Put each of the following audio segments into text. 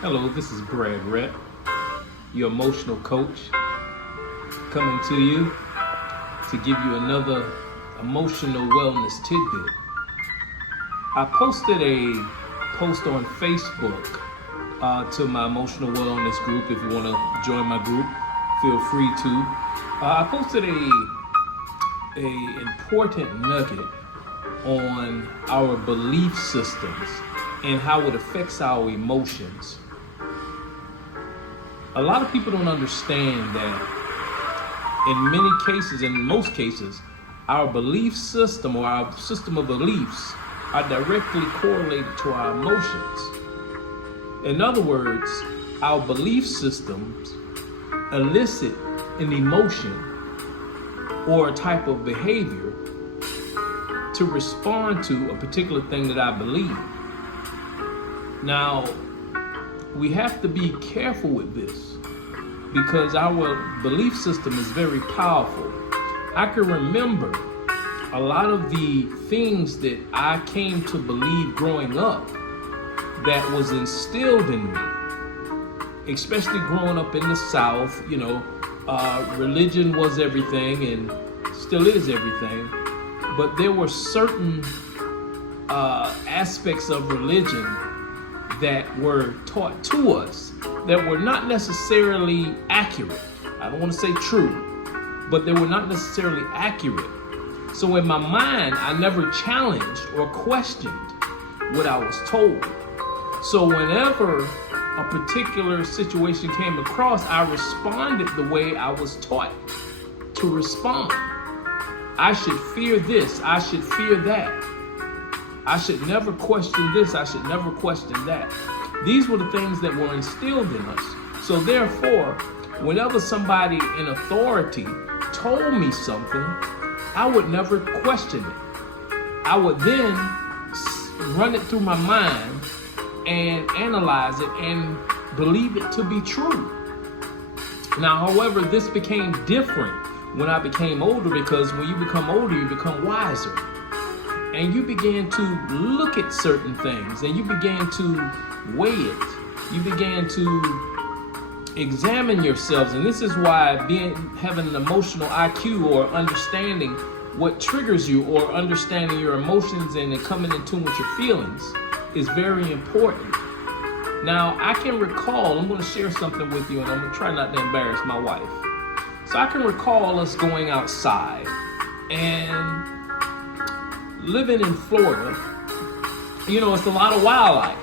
Hello, this is Brad Rett, your emotional coach, coming to you to give you another emotional wellness tidbit. I posted a post on Facebook to my emotional wellness group. If you want to join my group, feel free to. I posted a important nugget on our belief systems and how it affects our emotions. A lot of people don't understand that in many cases, in most cases, our belief system or our system of beliefs are directly correlated to our emotions. In other words, our belief systems elicit an emotion or a type of behavior to respond to a particular thing that I believe. Now, we have to be careful with this because our belief system is very powerful. I can remember a lot of the things that I came to believe growing up that was instilled in me, especially growing up in the South. Religion was everything and still is everything, but there were certain aspects of religion that were taught to us that were not necessarily accurate. I don't want to say true, but they were not necessarily accurate. So in my mind, I never challenged or questioned what I was told. So whenever a particular situation came across, I responded the way I was taught to respond. I should fear this, I should fear that. I should never question this, I should never question that. These were the things that were instilled in us. So therefore, whenever somebody in authority told me something, I would never question it. I would then run it through my mind and analyze it and believe it to be true. Now, however, this became different when I became older, because when you become older, you become wiser. And you began to look at certain things and you began to weigh it. You began to examine yourselves. And this is why having an emotional IQ, or understanding what triggers you, or understanding your emotions and coming in tune with your feelings, is very important. Now, I can recall, I'm going to share something with you, and I'm going to try not to embarrass my wife. So I can recall us going outside and living in Florida. It's a lot of wildlife.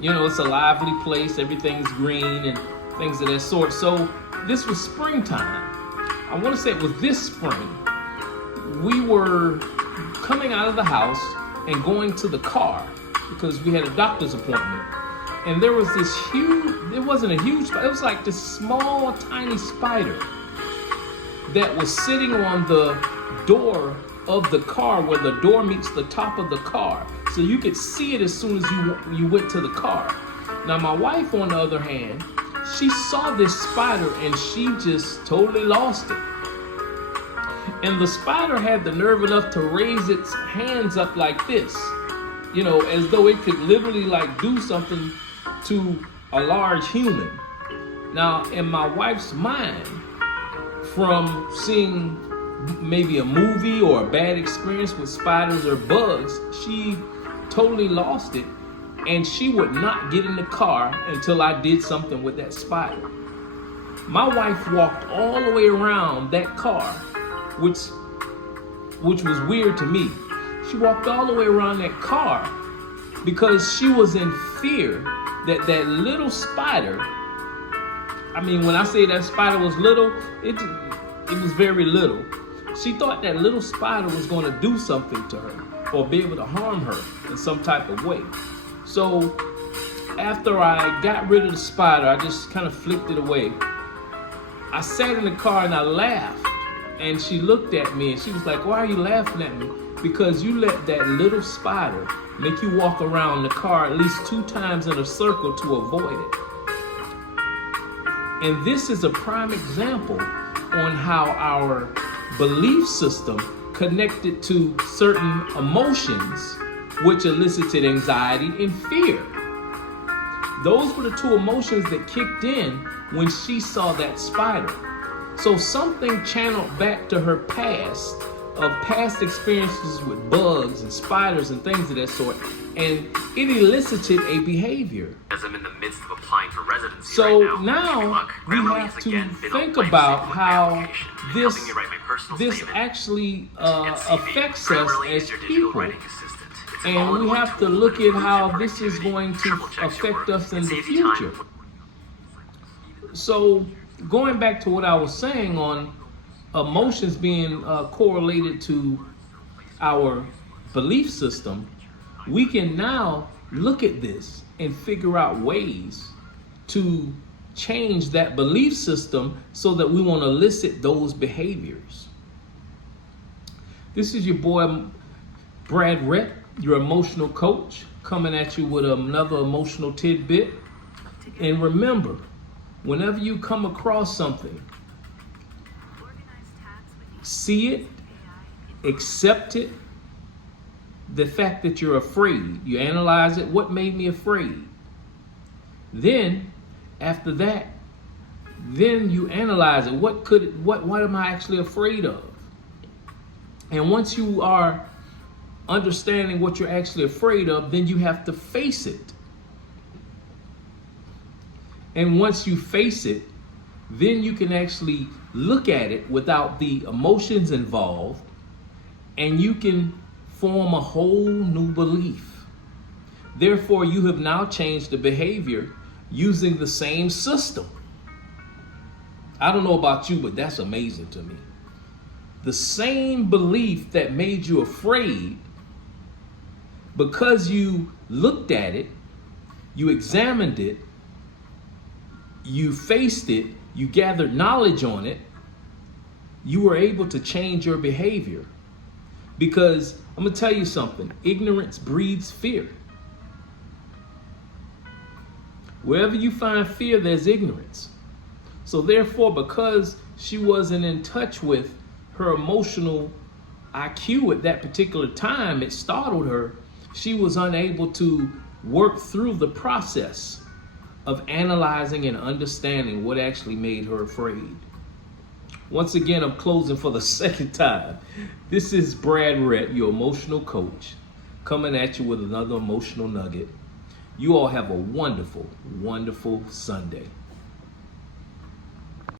It's a lively place. Everything's green and things of that sort. So this was springtime. I want to say it was this spring. We were coming out of the house and going to the car because we had a doctor's appointment. And there was this it wasn't a huge, it was like this small, tiny spider that was sitting on the door of the car, where the door meets the top of the car. So you could see it as soon as you went to the car. Now, my wife, on the other hand, she saw this spider and she just totally lost it. And the spider had the nerve enough to raise its hands up like this, as though it could literally do something to a large human. Now, in my wife's mind, from seeing maybe a movie or a bad experience with spiders or bugs, she totally lost it, and she would not get in the car until I did something with that spider. My wife walked all the way around that car, which was weird to me. She walked all the way around that car because she was in fear that little spider, when I say that spider was little, it was very little. She thought that little spider was going to do something to her or be able to harm her in some type of way. So after I got rid of the spider, I just kind of flicked it away. I sat in the car and I laughed. And she looked at me and she was like, "Why are you laughing at me?" "Because you let that little spider make you walk around the car at least 2 times in a circle to avoid it." And this is a prime example on how our belief system connected to certain emotions which elicited anxiety and fear. Those were the two emotions that kicked in when she saw that spider. So something channeled back to her past of past experiences with bugs and spiders and things of that sort, and it elicited a behavior. As I'm in the midst of applying for residency So right now we have to think about how this actually affects us as people. And we have to look at how this is going to affect us in the future. So going back to what I was saying on emotions being correlated to our belief system, we can now look at this and figure out ways to change that belief system so that we won't elicit those behaviors. This is your boy, Brad Rett, your emotional coach, coming at you with another emotional tidbit. And remember, whenever you come across something, see it, accept it, the fact that you're afraid. You analyze it, what made me afraid? Then, after that, then you analyze it. What am I actually afraid of? And once you are understanding what you're actually afraid of, then you have to face it. And once you face it, then you can actually look at it without the emotions involved, and you can form a whole new belief. Therefore, you have now changed the behavior using the same system. I don't know about you, but that's amazing to me. The same belief that made you afraid, because you looked at it, you examined it, you faced it, you gathered knowledge on it, you were able to change your behavior. Because I'm gonna tell you something, ignorance breeds fear. Wherever you find fear, there's ignorance. So therefore, because she wasn't in touch with her emotional IQ at that particular time, it startled her. She was unable to work through the process of analyzing and understanding what actually made her afraid. Once again, I'm closing for the second time. This is Brad Rett, your emotional coach, coming at you with another emotional nugget. You all have a wonderful, wonderful Sunday.